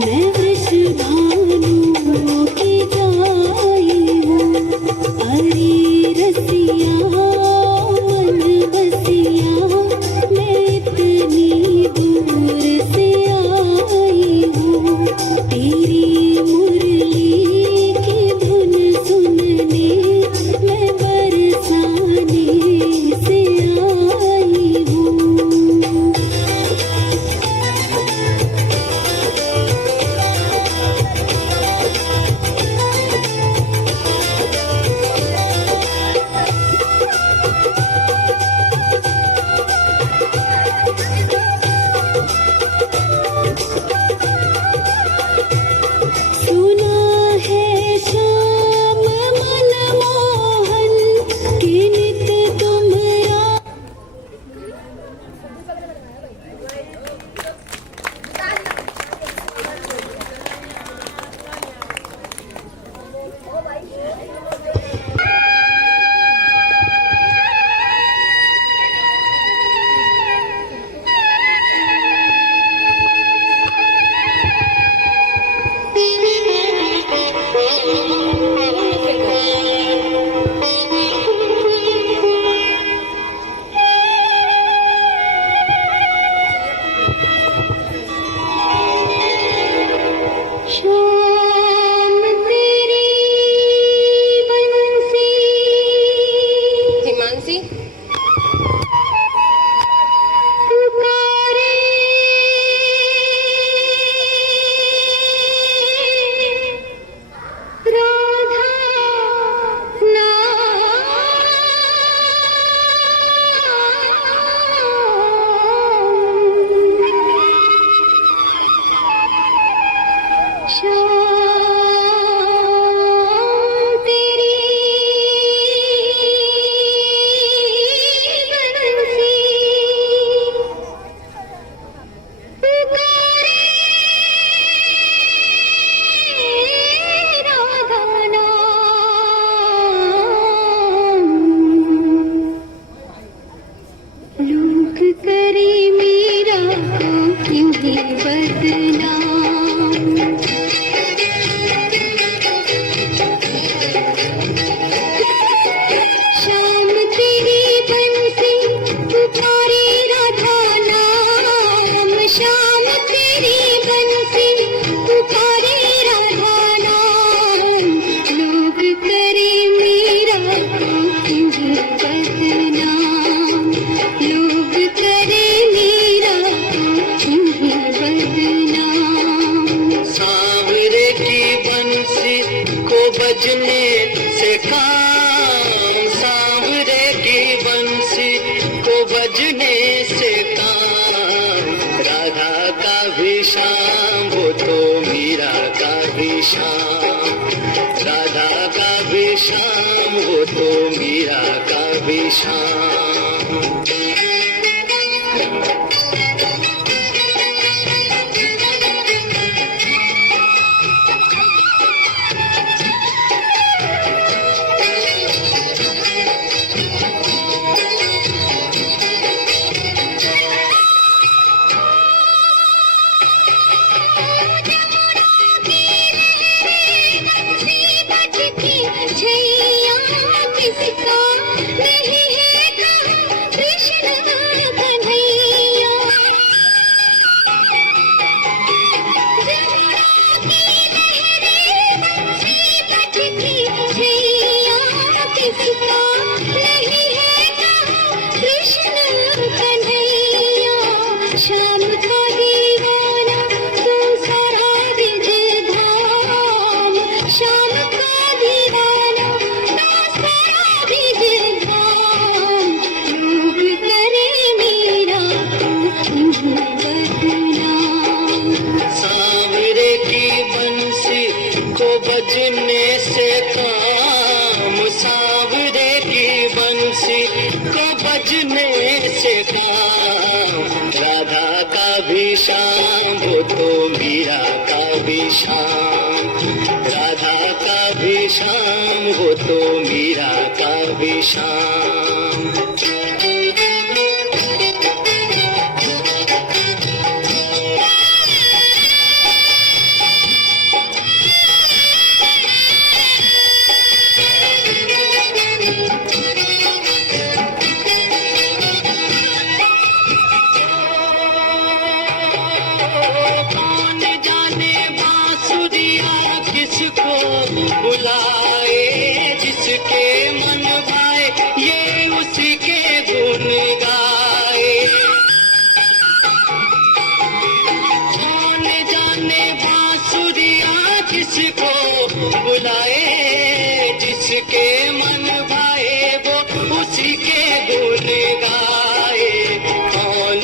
मैं वृषभानु की जाई हूँ। अरे रसिया मन बसिया, मैं इतनी दूर से आई हूँ। तेरी मुरली की धुन सुनने, मैं बरसाने से आई हूँ। सुना है श्याम मनमोहन के नित तुमरा। श्याम तेरी बंसी हिमांशी पुकारे, राधा श्याम तेरी बंसी पुकारे, राधा लोग करे मेरा क्यों ही बदनाम। श्याम तेरी बंसी पुकारे, राधा नाम। श्याम तेरी बंसी पुकारे, राधा नाम। लोग करे मेरा क्यों ही बदनाम। लोग करे मेरा क्यों ही बदनाम। सांवरे की बंसी को बजने से काम, सांवरे की बंसी को बजने से काम। राधा का भी शाम वो तो मीरा का भी शाम। राधा का भी शाम वो तो मीरा का भी शाम। छैया किसका नहीं है कहाँ कृष्ण कन्हैया। छैया किसका नहीं है कहाँ कृष्ण कन्हैया। श्याम का दीवाना तू सारा ब्रज धाम। श्याम का दीवाना तू सारा ब्रज धाम। लोग करे मेरा क्यों ही बदनाम। सांवरे की बंसी को बजने से काम, सांवरे की बंसी को बजने से काम। राधा का भी शाम वो तो मीरा का भी शाम। राधा का भी शाम वो तो मीरा का भी शाम। कौन जाने बांसुरिया किसको बुलाए, जिसके मन भाए ये उसी के गुण गाए। कौन जाने बांसुरिया किसको बुलाए, जिसके मन भाए वो उसी के गुण गाए। कौन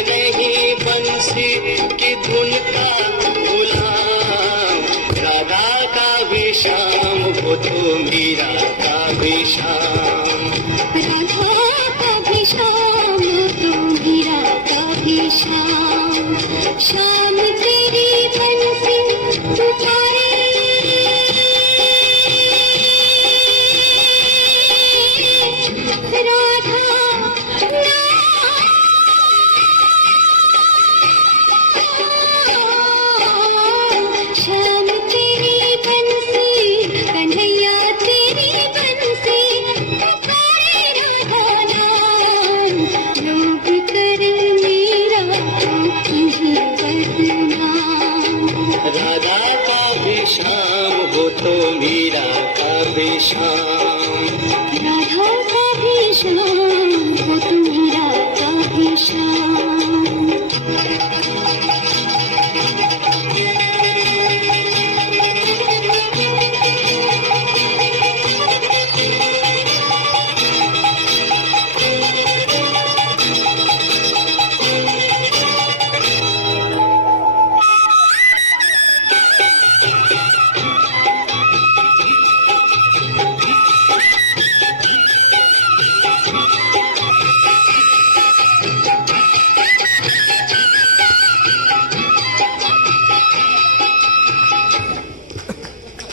नहीं बंसी की धुन का गुलाम, राधा का भी श्याम वो तो मीरा का भी श्याम। राधा का भी श्याम तो मीरा का भी श्याम। श्याम तेरी बंसी पुकारे, राधा श्याम तेरी बंसी, कन्हैया तेरी बंसी पुकारे राधा नाम। लोग करे मेरा तुम्हीं बदनाम। राधा का भी श्याम वो तो मीरा का भी श्याम। राधा का भी श्याम वो तो मीरा का भी श्याम।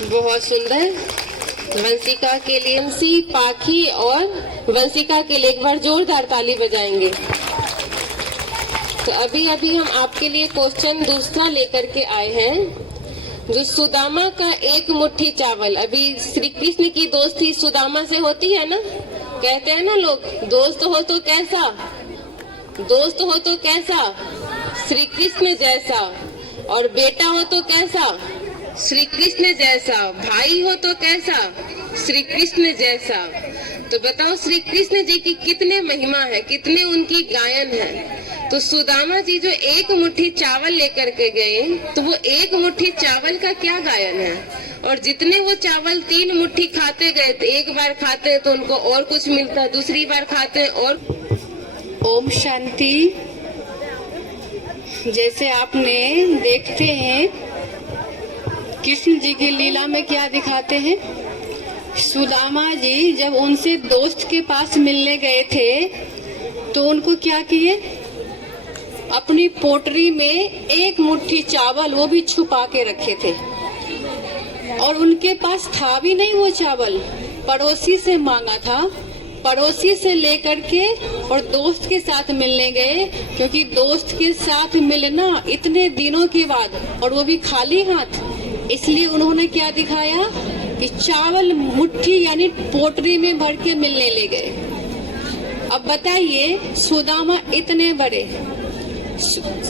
बहुत सुंदर। वंशिका के लिए वंशी, पाखी और वंशिका के लिए एक बार जोरदार ताली बजाएंगे। तो अभी हम आपके लिए क्वेश्चन दूसरा लेकर के आए हैं। जो सुदामा का एक मुट्ठी चावल, अभी श्री कृष्ण की दोस्ती सुदामा से होती है ना, कहते हैं ना लोग, दोस्त हो तो कैसा, दोस्त हो तो कैसा, श्री कृष्ण जैसा, और बेटा हो तो कैसा, श्री कृष्ण जैसा, भाई हो तो कैसा, श्री कृष्ण जैसा। तो बताओ श्री कृष्ण जी की कितने महिमा है, कितने उनकी गायन है। तो सुदामा जी जो एक मुट्ठी चावल लेकर के गए, तो वो एक मुट्ठी चावल का क्या गायन है। और जितने वो चावल 3 मुट्ठी खाते गए, तो एक बार खाते हैं तो उनको और कुछ मिलता है, दूसरी बार खाते हैं और। ओम शांति। जैसे आपने देखते हैं कृष्ण जी की लीला में क्या दिखाते हैं। सुदामा जी जब उनसे दोस्त के पास मिलने गए थे तो उनको क्या किए, अपनी पोटरी में एक मुट्ठी चावल वो भी छुपा के रखे थे। और उनके पास था भी नहीं वो चावल, पड़ोसी से मांगा था, पड़ोसी से लेकर के और दोस्त के साथ मिलने गए। क्योंकि दोस्त के साथ मिलना इतने दिनों के बाद, और वो भी खाली हाथ, इसलिए उन्होंने क्या दिखाया कि चावल मुट्ठी यानी पोटरी में भर के मिलने ले गए। अब बताइए, सुदामा इतने बड़े,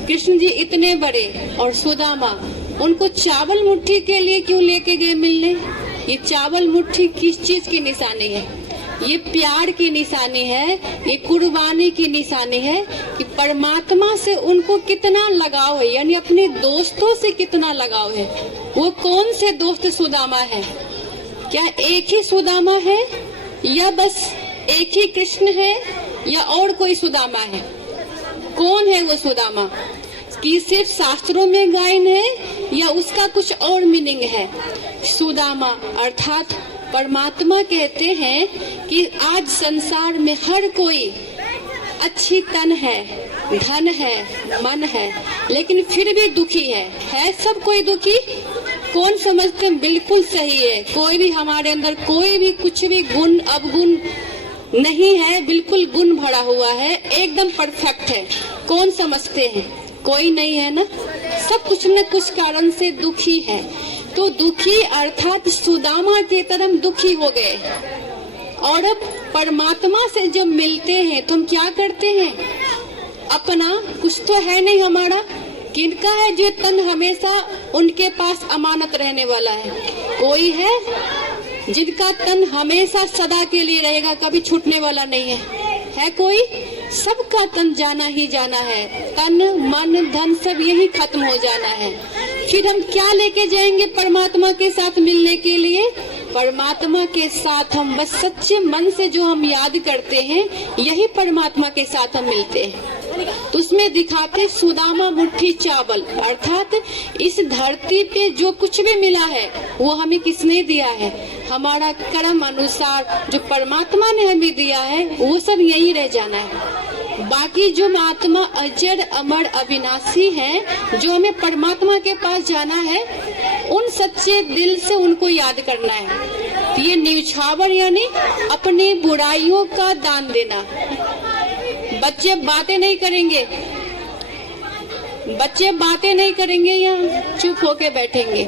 कृष्ण जी इतने बड़े, और सुदामा उनको चावल मुट्ठी के लिए क्यों लेके गए मिलने। ये चावल मुट्ठी किस चीज की निशानी है, ये प्यार की निशानी है, ये कुर्बानी की निशानी है कि परमात्मा से उनको कितना लगाव है, यानी अपने दोस्तों से कितना लगाव है। वो कौन से दोस्त सुदामा है, क्या एक ही सुदामा है, या बस एक ही कृष्ण है, या और कोई सुदामा है। कौन है वो सुदामा, कि सिर्फ शास्त्रों में गायन है या उसका कुछ और मीनिंग है। सुदामा अर्थात परमात्मा कहते हैं कि आज संसार में हर कोई अच्छी तन है, धन है, मन है, लेकिन फिर भी दुखी है सब कोई दुखी। कौन समझते हैं बिल्कुल सही है, कोई भी हमारे अंदर कोई भी कुछ भी गुण अवगुण नहीं है, बिल्कुल गुण भरा हुआ है, एकदम परफेक्ट है। कौन समझते हैं, कोई नहीं है ना, सब कुछ न कुछ कारण से दुखी है। तो दुखी अर्थात सुदामा के तरह दुखी हो गए। और अब परमात्मा से जब मिलते हैं तो हम क्या करते हैं, अपना कुछ तो है नहीं हमारा। किनका है जो तन हमेशा उनके पास अमानत रहने वाला है? कोई है जिनका तन हमेशा सदा के लिए रहेगा, कभी छूटने वाला नहीं है कोई? सबका तन जाना ही जाना है, तन मन धन सब यही खत्म हो जाना है। फिर हम क्या लेके जाएंगे परमात्मा के साथ मिलने के लिए? परमात्मा के साथ हम बस सच्चे मन से जो हम याद करते हैं, यही परमात्मा के साथ हम मिलते हैं। तो उसमें दिखाते सुदामा मुट्ठी चावल, अर्थात इस धरती पे जो कुछ भी मिला है वो हमें किसने दिया है? हमारा कर्म अनुसार जो परमात्मा ने हमें दिया है वो सब यही रह जाना है। बाकी जो आत्मा अजर अमर अविनाशी है, जो हमें परमात्मा के पास जाना है, उन सच्चे दिल से उनको याद करना है। ये न्यौछावर यानी अपनी बुराइयों का दान देना। बच्चे बातें नहीं करेंगे, बच्चे बातें नहीं करेंगे या चुप होके बैठेंगे।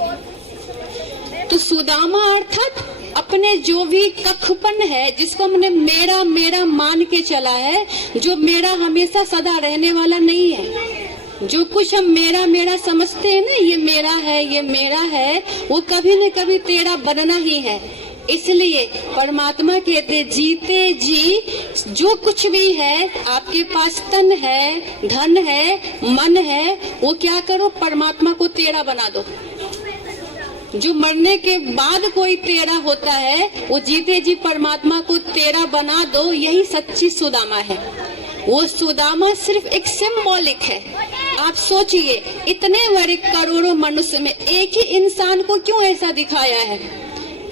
तो सुदामा अर्थात अपने जो भी कखपन है, जिसको हमने मेरा मेरा मान के चला है, जो मेरा हमेशा सदा रहने वाला नहीं है। जो कुछ हम मेरा मेरा समझते हैं ना, ये मेरा है, ये मेरा है, वो कभी न कभी तेरा बनना ही है। इसलिए परमात्मा कहते जीते जी जो कुछ भी है आपके पास, तन है, धन है, मन है, वो क्या करो? परमात्मा को तेरा बना दो। जो मरने के बाद कोई तेरा होता है, वो जीते जी परमात्मा को तेरा बना दो। यही सच्ची सुदामा है। वो सुदामा सिर्फ एक सिंबॉलिक है। आप सोचिए, इतने बड़े करोड़ों मनुष्य में एक ही इंसान को क्यों ऐसा दिखाया है?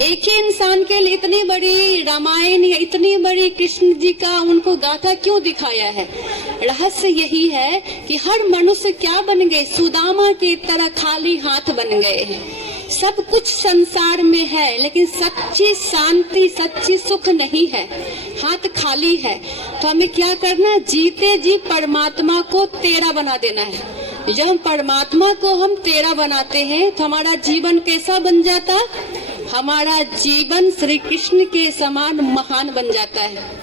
एक ही इंसान के लिए इतनी बड़ी रामायण या इतनी बड़ी कृष्ण जी का उनको गाथा क्यों दिखाया है? रहस्य यही है कि हर मनुष्य क्या बन गए? सुदामा की तरह खाली हाथ बन गए हैं। सब कुछ संसार में है, लेकिन सच्ची शांति, सच्ची सुख नहीं है, हाथ खाली है। तो हमें क्या करना? जीते जी परमात्मा को तेरा बना देना है। जब हम परमात्मा को हम तेरा बनाते हैं तो हमारा जीवन कैसा बन जाता? हमारा जीवन श्री कृष्ण के समान महान बन जाता है।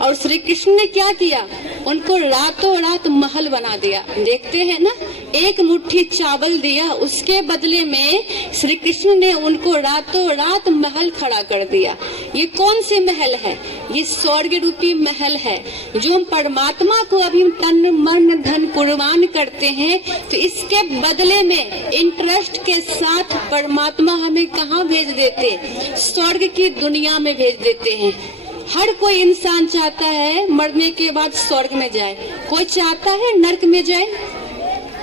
और श्री कृष्ण ने क्या किया? उनको रातों रात महल बना दिया। देखते हैं ना, एक मुट्ठी चावल दिया, उसके बदले में श्री कृष्ण ने उनको रातों रात महल खड़ा कर दिया। ये कौन सी महल है? ये स्वर्ग रूपी महल है। जो हम परमात्मा को अभी तन मन धन कुर्बान करते हैं, तो इसके बदले में इंटरेस्ट के साथ परमात्मा हमें कहाँ भेज देते? स्वर्ग की दुनिया में भेज देते हैं। हर कोई इंसान चाहता है मरने के बाद स्वर्ग में जाए। कोई चाहता है नरक में जाए?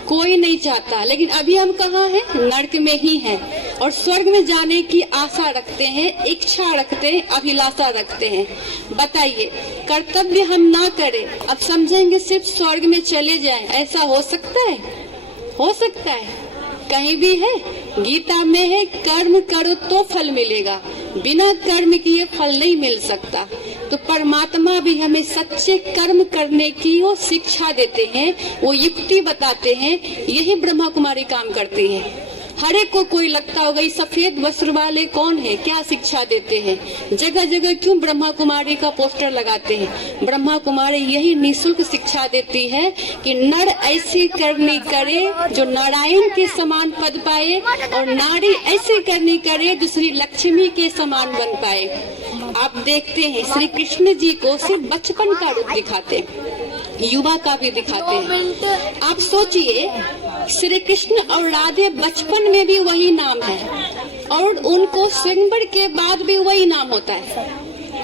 कोई नहीं चाहता। लेकिन अभी हम कहाँ हैं? नरक में ही हैं। और स्वर्ग में जाने की आशा रखते हैं, इच्छा रखते हैं, अभिलाषा रखते हैं। बताइए, कर्तव्य हम ना करें, अब समझेंगे सिर्फ स्वर्ग में चले जाएं, ऐसा हो सकता है? हो सकता है? कहीं भी है? गीता में है, कर्म करो तो फल मिलेगा, बिना कर्म किए फल नहीं मिल सकता। तो परमात्मा भी हमें सच्चे कर्म करने की वो शिक्षा देते हैं, वो युक्ति बताते हैं। यही ब्रह्मा कुमारी काम करती है। हर एक को कोई लगता होगा ये सफेद वस्त्र वाले कौन है, क्या शिक्षा देते हैं? जगह जगह क्यों ब्रह्मा कुमारी का पोस्टर लगाते हैं? ब्रह्मा कुमारी यही निःशुल्क शिक्षा देती है कि नर ऐसी करनी करे जो नारायण के समान पद पाए, और नारी ऐसी करनी करे जो श्री लक्ष्मी के समान बन पाए। आप देखते हैं श्री कृष्ण जी को सिर्फ बचपन का रूप दिखाते हैं, युवा का भी दिखाते हैं। आप सोचिए, श्री कृष्ण और राधे बचपन में भी वही नाम है, और उनको स्वयंवर के बाद भी वही नाम होता है।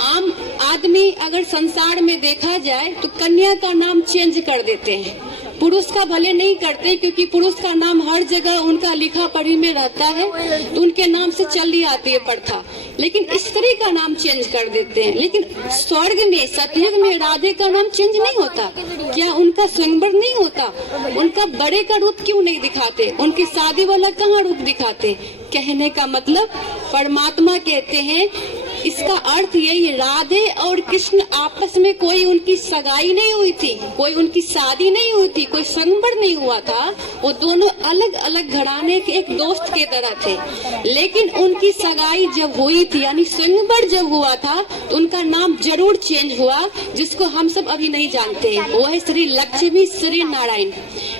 आम आदमी अगर संसार में देखा जाए तो कन्या का नाम चेंज कर देते हैं, पुरुष का भले नहीं करते, क्योंकि पुरुष का नाम हर जगह उनका लिखा पढ़ी में रहता है, तो उनके नाम से चली आती है प्रथा। लेकिन स्त्री का नाम चेंज कर देते हैं। लेकिन स्वर्ग में, सतयुग में राधे का नाम चेंज नहीं होता। क्या उनका स्वयंवर नहीं होता? उनका बड़े का रूप क्यों नहीं दिखाते? उनकी शादी वाला कहाँ रूप दिखाते? कहने का मतलब परमात्मा कहते हैं इसका अर्थ यही है, राधे और कृष्ण आपस में कोई उनकी सगाई नहीं हुई थी, कोई उनकी शादी नहीं हुई थी, कोई संबंध नहीं हुआ था। वो दोनों अलग अलग घराने के एक दोस्त के तरह थे। लेकिन उनकी सगाई जब हुई थी, यानी संबंध जब हुआ था, तो उनका नाम जरूर चेंज हुआ, जिसको हम सब अभी नहीं जानते हैं। वो है श्री लक्ष्मी श्री नारायण।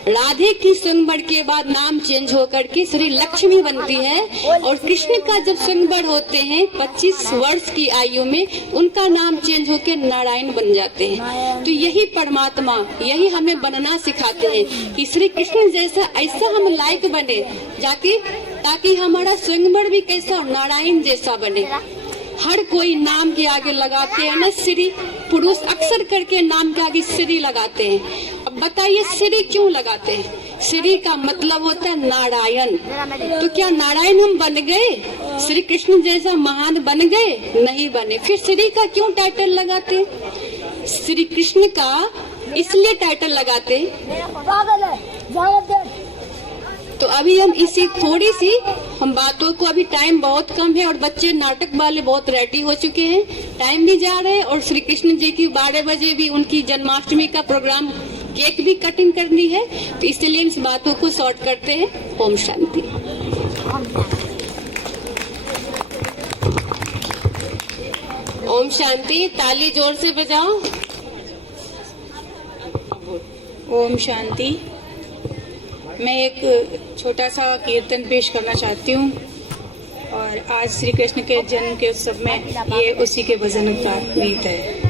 राधे की संबंध के बाद नाम चेंज होकर के श्री लक्ष्मी बनती है, और कृष्ण का जब संबंध होते हैं 25 वर्ष की आयु में, उनका नाम चेंज होकर नारायण बन जाते हैं। तो यही परमात्मा, यही हमें बनना सिखाते हैं कि श्री कृष्ण जैसा ऐसा हम लायक बने, ताकि हमारा संबंध भी कैसा नारायण जैसा बने। हर कोई नाम के आगे लगाते हैं ना श्री, पुरुष अक्सर करके नाम के आगे श्री लगाते हैं। अब बताइए श्री क्यों लगाते हैं? श्री का मतलब होता है नारायण। तो क्या नारायण हम बन गए? श्री कृष्ण जैसा महान बन गए? नहीं बने। फिर श्री का क्यों टाइटल लगाते हैं? श्री कृष्ण का इसलिए टाइटल लगाते हैं। तो अभी हम इसी थोड़ी सी हम बातों को, अभी टाइम बहुत कम है और बच्चे नाटक वाले बहुत रेडी हो चुके हैं, टाइम भी जा रहे हैं, और श्री कृष्ण जी की 12 बजे भी उनकी जन्माष्टमी का प्रोग्राम, केक भी कटिंग करनी है। तो इसलिए इस बातों को शॉर्ट करते हैं। ओम शांति। ओम शांति। ताली जोर से बजाओ। ओम शांति। मैं एक छोटा सा कीर्तन पेश करना चाहती हूँ, और आज श्री कृष्ण के जन्म के उत्सव में ये उसी के भजन का गीत है।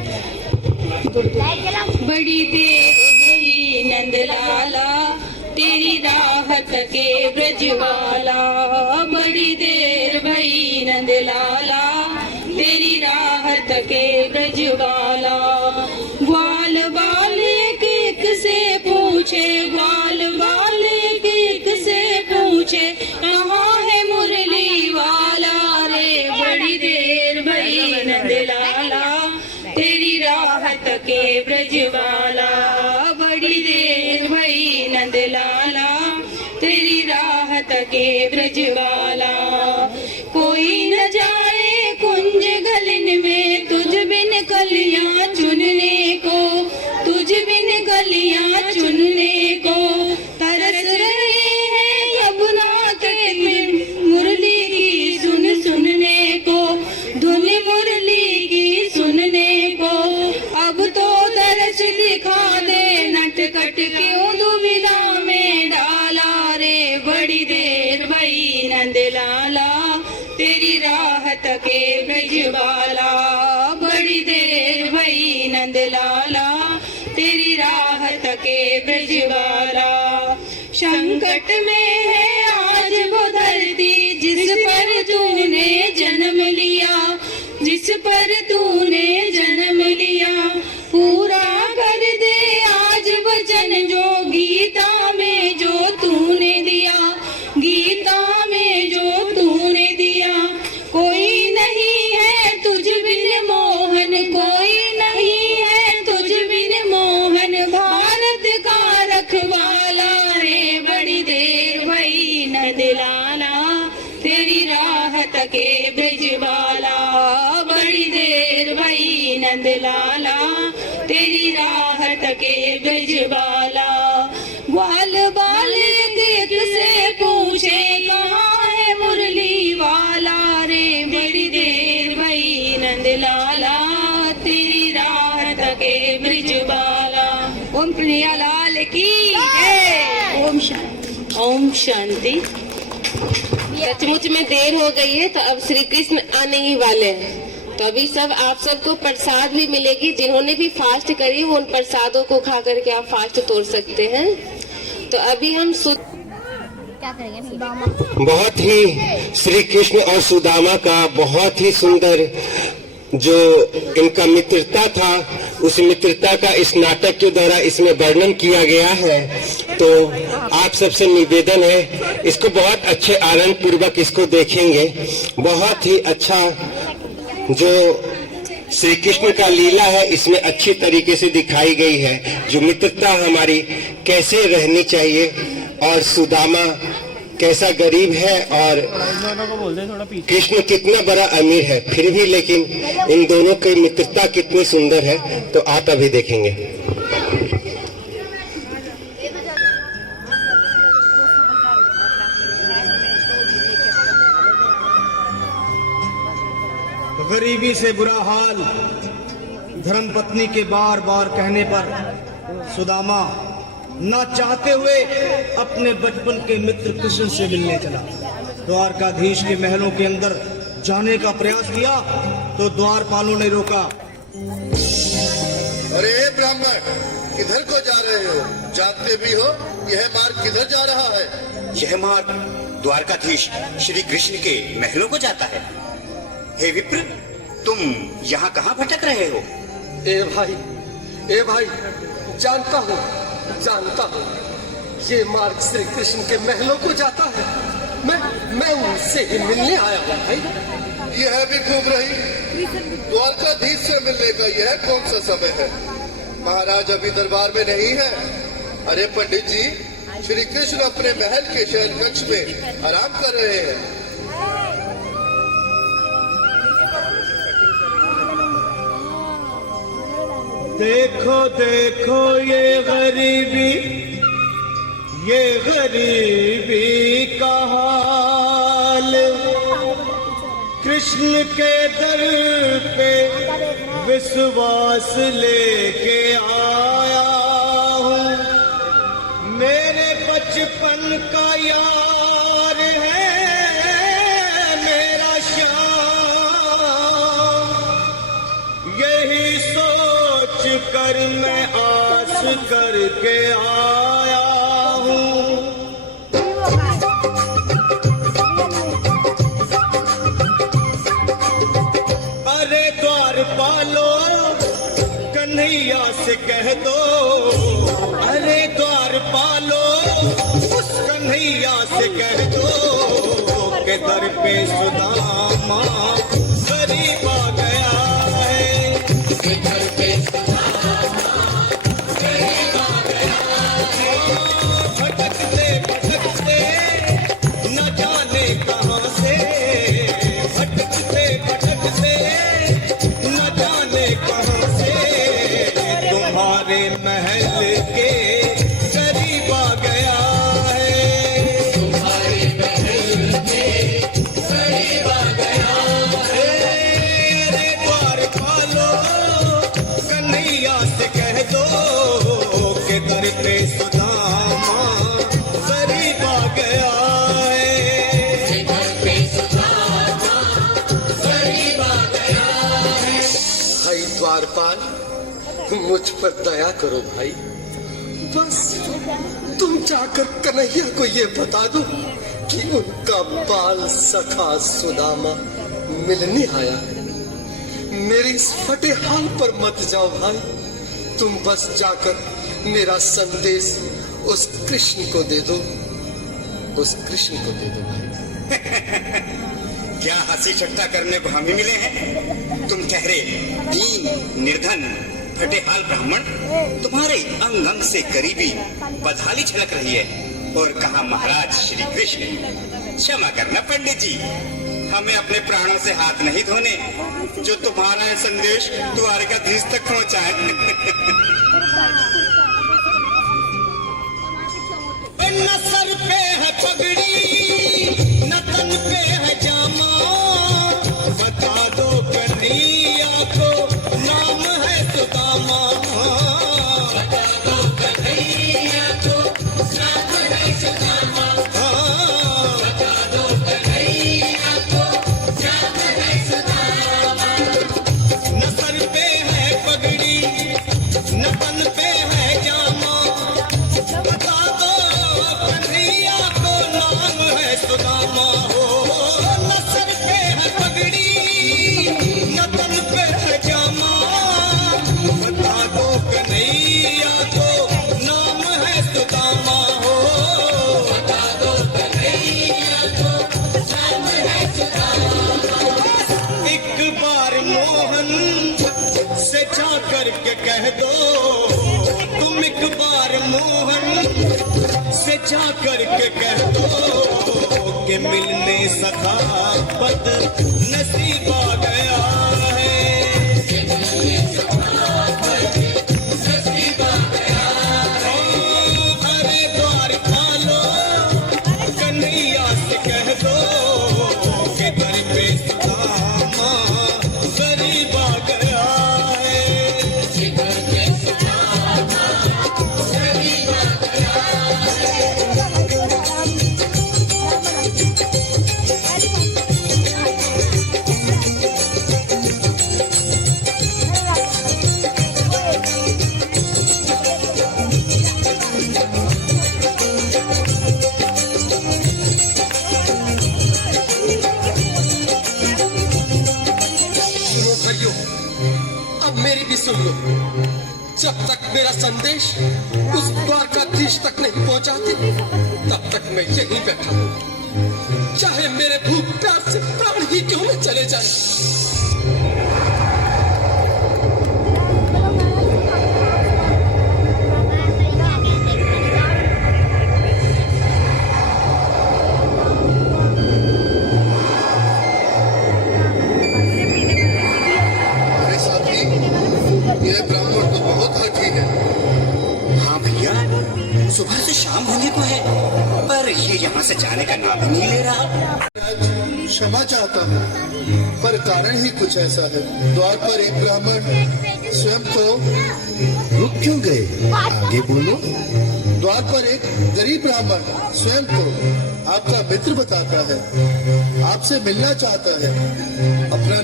बड़ी देर गई नंदलाला, तेरी राहत के ब्रजवाला। बड़ी देर भई नंदलाला, तेरी राहत के ब्रजवाला। ग्वाल बाल एक से पूछे, ग्वाल बाल एक से पूछे, कहाँ है मुरली वाला रे। बड़ी देर भई नंदलाला, तेरी राहत के ब्रजवाला। बड़ी देर भई नंदलाला, तेरी राहत के ब्रजवाला। कोई न जाए कुंज गलन में, तुझ बिन कलियां चुनने को, तुझ बिन कलियां चुनने को। तरस रहे हैं यमुना के मुरली की सुन सुनने को, धुन मुरली की सुनने को। अब तो दर्श दिखा दे, नटखट क्यों दुविधा में डाला रे। बड़ी देर भई नंदलाला, तेरी राहत के ब्रजवाला। बड़ी देर भई नंदलाला, तेरी राहत के ब्रजवाला। संकट में है आज वो धरती, जिस पर तूने जन्म लिया, जिस पर तूने जन्म लिया। पूरा कर दे आज वचन जो गीता में जो तूने दिया, गीता में जो तूने दिया। कोई नहीं है तुझ बिन मोहन, कोई नहीं है तुझ बिन मोहन। भारत का रखवाला रे। बड़ी देर भई नंदलाला, तेरी राहत के ब्रजवाला। बड़ी देर भई नंदलाला, तेरी राहत के ब्रजवाला। ग्वाल बाल एक से पूछे, कहाँ है मुरली वाला रे। बड़ी देर भई नंदलाला, तेरी राहत के ब्रजवाला। ओम कन्हैया लाल की जय। ओम शांति। ओम शांति। सचमुच में देर हो गई है, तो अब श्री कृष्ण आने ही वाले हैं। तो अभी सब आप सबको प्रसाद भी मिलेगी। जिन्होंने भी फास्ट करी वो उन प्रसादों को खा करके आप फास्ट तोड़ सकते हैं। तो अभी हम बहुत ही श्री कृष्ण और सुदामा का बहुत ही सुंदर जो इनका मित्रता था, उस मित्रता का इस नाटक के द्वारा इसमें वर्णन किया गया है। तो आप सबसे निवेदन है, इसको बहुत अच्छे आनंद पूर्वक इसको देखेंगे। बहुत ही अच्छा जो श्री कृष्ण का लीला है इसमें अच्छी तरीके से दिखाई गई है। जो मित्रता हमारी कैसे रहनी चाहिए, और सुदामा कैसा गरीब है और कृष्ण कितना बड़ा अमीर है, फिर भी लेकिन इन दोनों की मित्रता कितनी सुंदर है, तो आप अभी देखेंगे। गरीबी से बुरा हाल धर्मपत्नी के बार बार कहने पर सुदामा ना चाहते हुए अपने बचपन के मित्र कृष्ण से मिलने चला। द्वारकाधीश के महलों के अंदर जाने का प्रयास किया तो द्वारपालों ने रोका। अरे ब्राह्मण, किधर को जा रहे हो? जानते भी हो यह मार्ग किधर जा रहा है? यह मार्ग द्वारकाधीश श्री कृष्ण के महलों को जाता है। हे विप्र, तुम यहाँ कहाँ भटक रहे हो? ए भाई, जानता हूँ, ये मार्ग श्री कृष्ण के महलों को जाता है। मैं उनसे ही मिलने आया हूँ भाई। यह भी खूब रही, द्वारकाधीश से मिलने का यह कौन सा समय है? महाराज अभी दरबार में नहीं है। अरे पंडित जी, श्री कृष्ण अपने महल के शयन कक्ष में आराम कर रहे हैं। देखो देखो ये गरीबी का हाल, कृष्ण के दर पे विश्वास लेके आया हूँ। मेरे बचपन का यार है मेरा श्याम, यही सोच कर मैं आस करके आया हूँ। अरे द्वारपालो कन्हैया से कह दो, अरे द्वारपालो उस कन्हैया से कह दो के दर पे सुदामा गरीब आ गया है। दर पे भटकते भटकते न जाने कहाँ से, भटकते भटकते न जाने कहाँ से तुम्हारे महल के करीब आ गया है। तुम्हारे महल के करीब आ गया है। अरे द्वारपालो कन्हैया से कह दो के दर पे सुदामा गरीब आ गया है। दर पे सुदामा गरीब आ गया है। भाई द्वारपाल, मुझ पर दया करो भाई। बस तुम जाकर कन्हैया को ये बता दो कि उनका बाल सखा सुदामा मिलने आया है। मेरे इस फटे हाल पर मत जाओ भाई, तुम बस जाकर मेरा संदेश उस कृष्ण को दे दो, उस कृष्ण को दे दो भाई। क्या हंसी ठट्टा करने को हम ही मिले हैं? तुम ठहरे दीन निर्धन फटेहाल ब्राह्मण, तुम्हारे अंग अंग से गरीबी बदहाली छलक रही है। और कहा महाराज श्री कृष्ण। क्षमा करना पंडित जी, हमें अपने प्राणों से हाथ नहीं धोने जो तुम्हारा यह संदेश द्वारकाधीश तक पहुंचाए। न सर पे है पगड़ी न तन पे है जामा, बता दो कन्हैया को नाम है सुदामा। बता दो कन्हैया को नाम है सुदामा। बता दो कन्हैया को नाम है सुदामा। न सर पे है पगड़ी न तन पे है जामा, बता दो कन्हैया को नाम है सुदामा। हो न सर पे है पगड़ी न तन पे है जामा, बता दो कन्हैया को नाम है सुदामा। हो बता दो कन्हैया को नाम है सुदामा। एक बार मोहन से जा करके कह दो, तुम एक बार मोहन से जा करके कह दो ये मिलने सखा बद नसीब आ गया है। अरे द्वार खोलो कन्हैया से कह दो कि दर पे सुदामा गरीब आ गया है। सुनो भाइयों, अब मेरी भी सुन लो। जब तक मेरा संदेश उस द्वारकाधीश तक नहीं पहुंचाते तब तक मैं यहीं बैठा हूं, चाहे मेरे भूख प्यास से प्राण ही क्यों न चले जाए। अरे साथी, ये ब्राह्मण तो बहुत हठी है। हाँ भैया, सुबह से शाम होने को है पर ये यहाँ से जाने का नाम ही नहीं ले रहा। क्षमा चाहता हूँ, पर कारण ही कुछ ऐसा है। द्वार पर एक ब्राह्मण स्वयं को रुक क्यों गए? आगे बोलो। द्वार पर एक गरीब ब्राह्मण स्वयं को आपका मित्र बताता है, आपसे मिलना चाहता है। अपना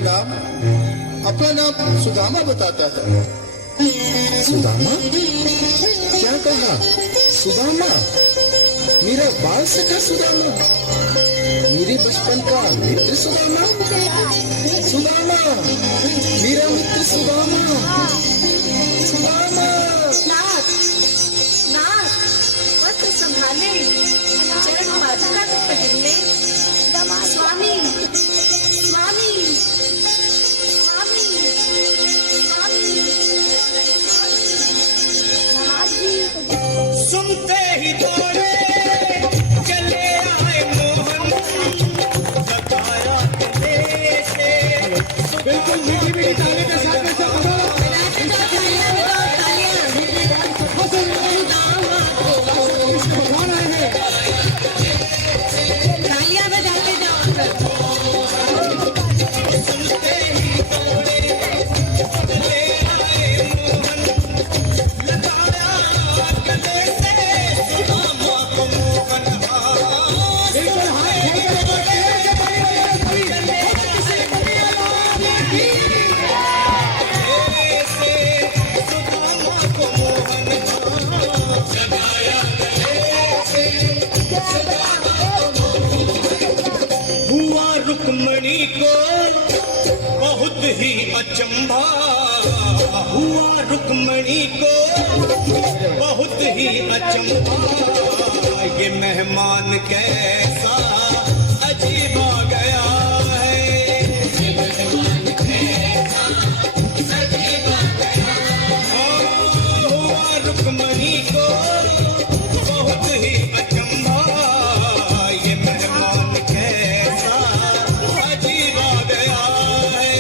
नाम सुदामा बताता है। सुदामा? क्या कहा? सुदामा? मेरा बाल सखा सुदामा? मेरे बचपन का मित्र सुदामा? सुदामा, मेरा मित्र सुदामा। सुदामा। नाथ, वस्त्र संभाले, चरण पादुका को पहनले। स्वामी, स्वामी, स्वामी, स्वामी। सुनते ही दौड़े चले आए मोहन, बताया गले से। बिल्कुल मीठी मीठी ताली के साथ में सब तालियां बजाते जाओ। सुनते ही दौड़े चले आए मोहन, लगाया गले से सुदामा को मोहन। हुआ रुक्मणी को बहुत ही अचंभा, हुआ रुक्मणी को बहुत ही अचंभा। ये मेहमान कैसा अजीब आ गया है। हुआ रुक्मणी को बहुत ही अचंभा। ये मेहमान कैसा अजीब आ गया है।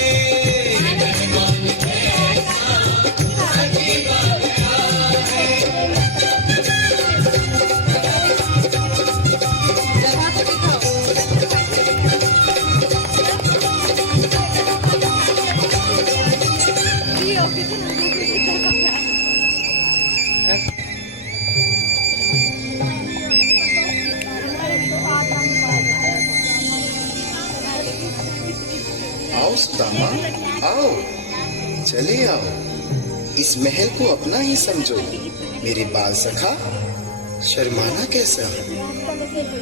आओ सुदामा, आओ, चले आओ। इस महल को अपना ही समझो। मेरे बाल सखा, शर्माना कैसा?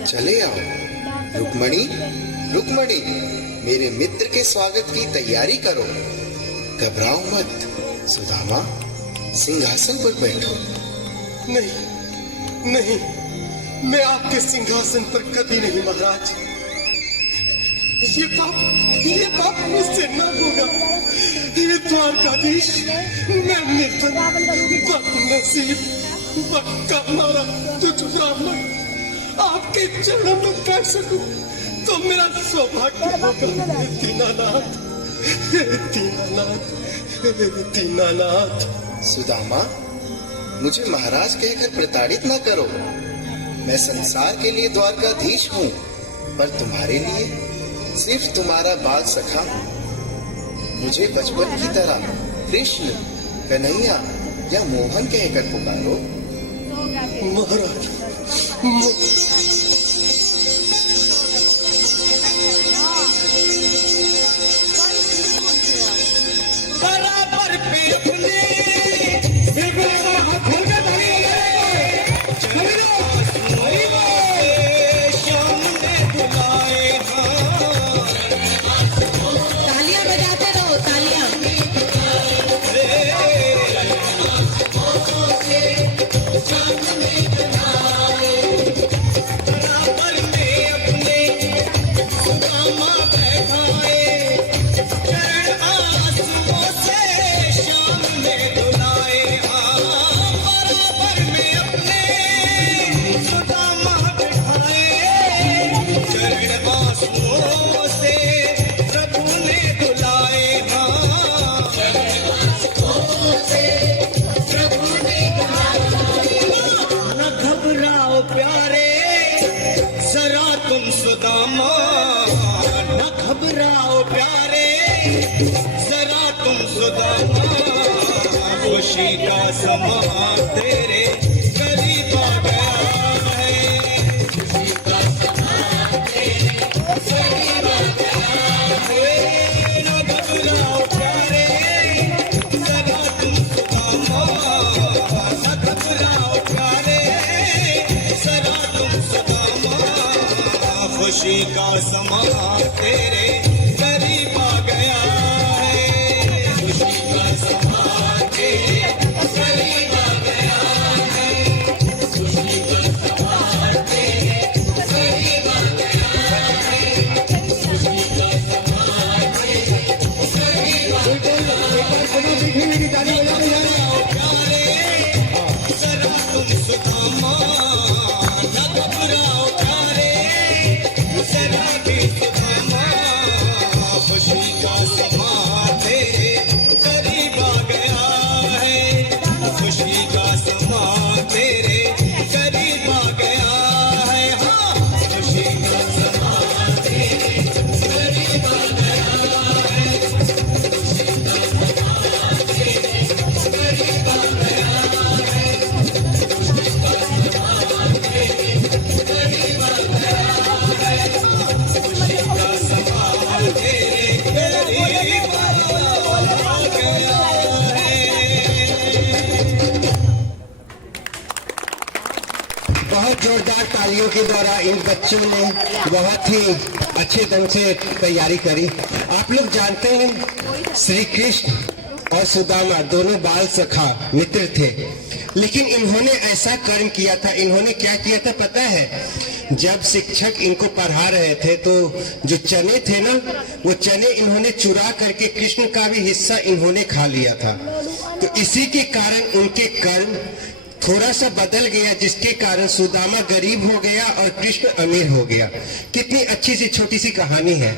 चले आओ। रुक्मणी, रुक्मणी, मेरे मित्र के स्वागत की तैयारी करो। घबराओ मत। सुदामा, सिंहासन पर बैठो। नहीं, नहीं, मैं आपके सिंहासन पर कभी नहीं महाराज। ये पाप मुझसे न होगा। ये द्वारकाधीश, मैं निर्धन, बदनसीब, बदकर्मारा तुझ ब्राह्मण आपके चरणों में बैठ सकूं। तो मेरा सौभाग्य होगा। दीनानाथ, दीनानाथ, दीनानाथ। सुदामा, मुझे महाराज कहकर प्रताड़ित न करो। मैं संसार के लिए द्वारकाधीश हूँ, पर तुम्हारे लिए सिर्फ तुम्हारा बाल सखा हूँ। मुझे बचपन की तरह कृष्ण, कन्हैया या मोहन कहकर पुकारो। महाराज, बराबर पे अपने तालियां बजाते रहो, तालियां। सुदामा, न घबराओ प्यारे, जरा तुम सुदामा। खुशी का समा तेरे करीब आ गया है। खुशी का समा तेरे करीब आ गया है। न घबराओ प्यारे, जरा तुम सुदामा। न घबराओ प्यारे, जरा तुम सुदामा। खुशी का समा तेरे करीब आ गया है। खुशी का समा तेरे करीब आ गया है। खुशी का समा तेरे करीब आ गया है। खुशी का समा तेरे करीब आ गया है। जरा तुम सुदामा, न घबराओ प्यारे, जरा भी सुदामा। खुशी का समा तेरे करीब आ गया है। खुशी का समा तेरे करीब आ गया है। हाँ, खुशी का समा तेरे करीब आ गया है। खुशी का समा तेरे करीब आ गया है। खुशी का समा तेरे करीब आ गया है। खुशी का समा तेरे करीब आ गया है। बहुत जोरदार तालियों के द्वारा इन बच्चों ने बहुत ही अच्छे ढंग से तैयारी करी। आप लोग जानते हैं श्री कृष्ण और सुदामा दोनों बाल सखा मित्र थे, लेकिन इन्होंने ऐसा कर्म किया था। इन्होंने क्या किया था पता है? जब शिक्षक इनको पढ़ा रहे थे तो जो चने थे ना, वो चने इन्होंने चुरा करके कृष्ण का भी हिस्सा इन्होंने खा लिया था। तो इसी के कारण उनके कर्म थोड़ा सा बदल गया, जिसके कारण सुदामा गरीब हो गया और कृष्ण अमीर हो गया। कितनी अच्छी सी छोटी सी कहानी है।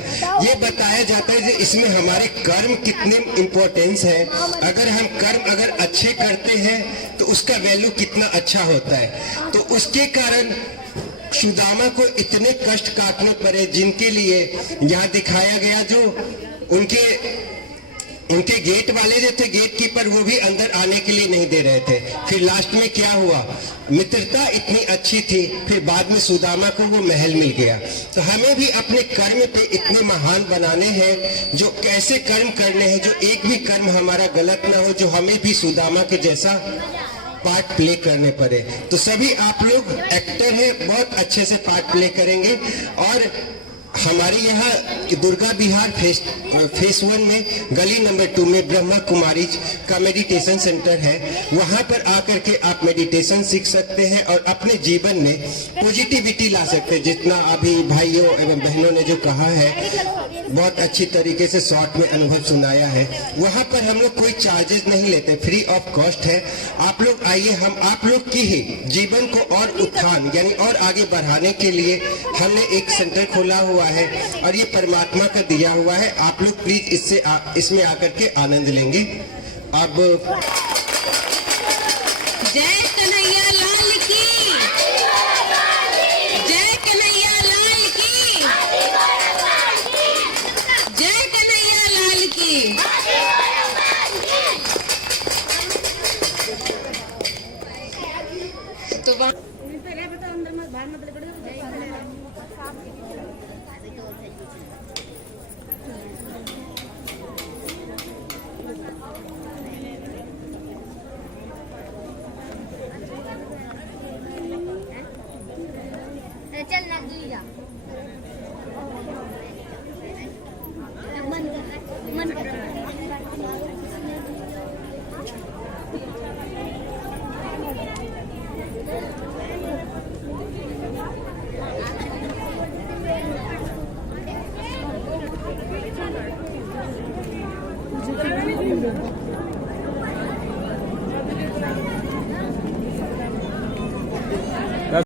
ये बताया जाता है कि इसमें हमारे कर्म कितने इम्पोर्टेंस है। अगर हम कर्म अगर अच्छे करते हैं तो उसका वैल्यू कितना अच्छा होता है। तो उसके कारण सुदामा को इतने कष्ट काटने पड़े, जिनके लिए यहाँ दिखाया गया जो उनके गेट वाले जो थे, गेट कीपर, वो भी अंदर आने के लिए नहीं दे रहे थे। फिर लास्ट में क्या हुआ? मित्रता इतनी अच्छी थी, फिर बाद में सुदामा को वो महल मिल गया। तो हमें भी अपने कर्म पे इतने महान बनाने हैं, जो कैसे कर्म करने हैं जो एक भी कर्म हमारा गलत ना हो, जो हमें भी सुदामा के जैसा पार्ट प्ले करने पड़े। तो सभी आप लोग एक्टर हैं, बहुत अच्छे से पार्ट प्ले करेंगे। और हमारे यहाँ दुर्गा विहार फेस 1 में गली नंबर 2 में ब्रह्मा कुमारी का मेडिटेशन सेंटर है। वहाँ पर आकर के आप मेडिटेशन सीख सकते हैं और अपने जीवन में पॉजिटिविटी ला सकते हैं। जितना अभी भाइयों एवं बहनों ने जो कहा है बहुत अच्छी तरीके से शॉर्ट में अनुभव सुनाया है। वहाँ पर हम लोग कोई चार्जेस नहीं लेते, फ्री ऑफ कॉस्ट है। आप लोग आइए, हम आप लोग की ही जीवन को और उत्थान यानी और आगे बढ़ाने के लिए हमने एक सेंटर खोला हुआ है और ये परमात्मा का दिया हुआ है। आप लोग प्लीज इसमें आकर के आनंद लेंगे। अब जय कन्हैया लाल की, जय कन्हैया लाल की, जय कन्हैया लाल की। तो